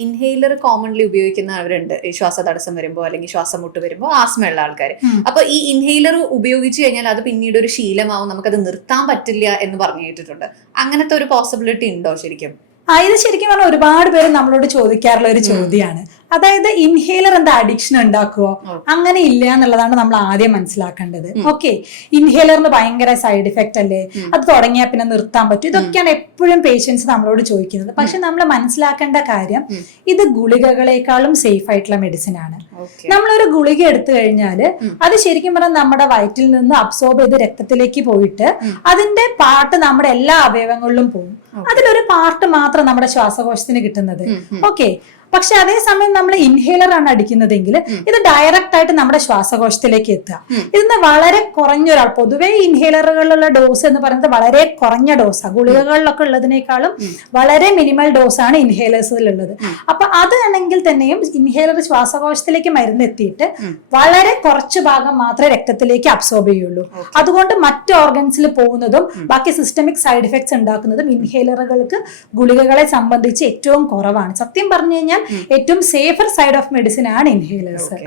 Inhaler commonly ഉപയോഗിക്കുന്നവരുണ്ട്. ഈ ശ്വാസ തടസ്സം വരുമ്പോൾ അല്ലെങ്കിൽ ശ്വാസം മുട്ട് വരുമ്പോൾ ആസ്മയുള്ള ആൾക്കാർ അപ്പൊ ഈ ഇൻഹെയിലർ ഉപയോഗിച്ച് കഴിഞ്ഞാൽ അത് പിന്നീട് ഒരു ശീലമാവും നമുക്കത് നിർത്താൻ പറ്റില്ല എന്ന് പറഞ്ഞു കേട്ടിട്ടുണ്ട് അങ്ങനത്തെ ഒരു പോസിബിലിറ്റി ഉണ്ടോ ശരിക്കും? ആ ഇത് ശരിക്കും പറഞ്ഞാൽ ഒരുപാട് പേര് നമ്മളോട് ചോദിക്കാറുള്ള ഒരു ചോദ്യമാണ് അതായത് ഇൻഹേലർ എന്താ അഡിക്ഷൻ ഉണ്ടാക്കുവോ? അങ്ങനെ ഇല്ല എന്നുള്ളതാണ് നമ്മൾ ആദ്യം മനസ്സിലാക്കേണ്ടത്. ഓക്കെ ഇൻഹേലറിന് ഭയങ്കര സൈഡ് ഇഫക്റ്റ് അല്ലേ? അത് തുടങ്ങിയാൽ പിന്നെ നിർത്താൻ പറ്റും. ഇതൊക്കെയാണ് എപ്പോഴും പേഷ്യൻസ് നമ്മളോട് ചോദിക്കുന്നത്. പക്ഷെ നമ്മൾ മനസ്സിലാക്കേണ്ട കാര്യം ഇത് ഗുളികകളെക്കാളും സേഫ് ആയിട്ടുള്ള മെഡിസിൻ ആണ്. നമ്മളൊരു ഗുളിക എടുത്തു കഴിഞ്ഞാൽ അത് ശരിക്കും പറഞ്ഞാൽ നമ്മുടെ വയറ്റിൽ നിന്ന് അബ്സോർബ് ചെയ്ത് രക്തത്തിലേക്ക് പോയിട്ട് അതിന്റെ പാർട്ട് നമ്മുടെ എല്ലാ അവയവങ്ങളിലും പോകും. അതിലൊരു പാർട്ട് മാത്രം നമ്മുടെ ശ്വാസകോശത്തിന് കിട്ടുന്നത്. ഓക്കെ പക്ഷെ അതേസമയം നമ്മൾ ഇൻഹേലർ ആണ് അടിക്കുന്നതെങ്കിൽ ഇത് ഡയറക്റ്റ് ആയിട്ട് നമ്മുടെ ശ്വാസകോശത്തിലേക്ക് എത്തുക. ഇതിന് വളരെ കുറഞ്ഞൊരാൾ പൊതുവെ ഇൻഹേലറുകളിലുള്ള ഡോസ് എന്ന് പറയുന്നത് വളരെ കുറഞ്ഞ ഡോസാണ് ഗുളികകളിലൊക്കെ ഉള്ളതിനേക്കാളും വളരെ മിനിമൽ ഡോസാണ് ഇൻഹേലേഴ്സിലുള്ളത് അപ്പൊ അതാണെങ്കിൽ തന്നെയും ഇൻഹേലർ ശ്വാസകോശത്തിലേക്ക് മരുന്ന് എത്തിയിട്ട് വളരെ കുറച്ച് ഭാഗം മാത്രമേ രക്തത്തിലേക്ക് അബ്സോർബ് ചെയ്യുള്ളൂ. അതുകൊണ്ട് മറ്റ് ഓർഗൻസിൽ പോകുന്നതും ബാക്കി സിസ്റ്റമിക് സൈഡ് എഫക്ട്സ് ഉണ്ടാക്കുന്നതും ഇൻഹേലറുകൾക്ക് ഗുളികകളെ സംബന്ധിച്ച് ഏറ്റവും കുറവാണ്. സത്യം പറഞ്ഞു കഴിഞ്ഞാൽ ഏറ്റവും സേഫർ സൈഡ് ഓഫ് മെഡിസിൻ ആണ് ഇൻഹേലേഴ്സ്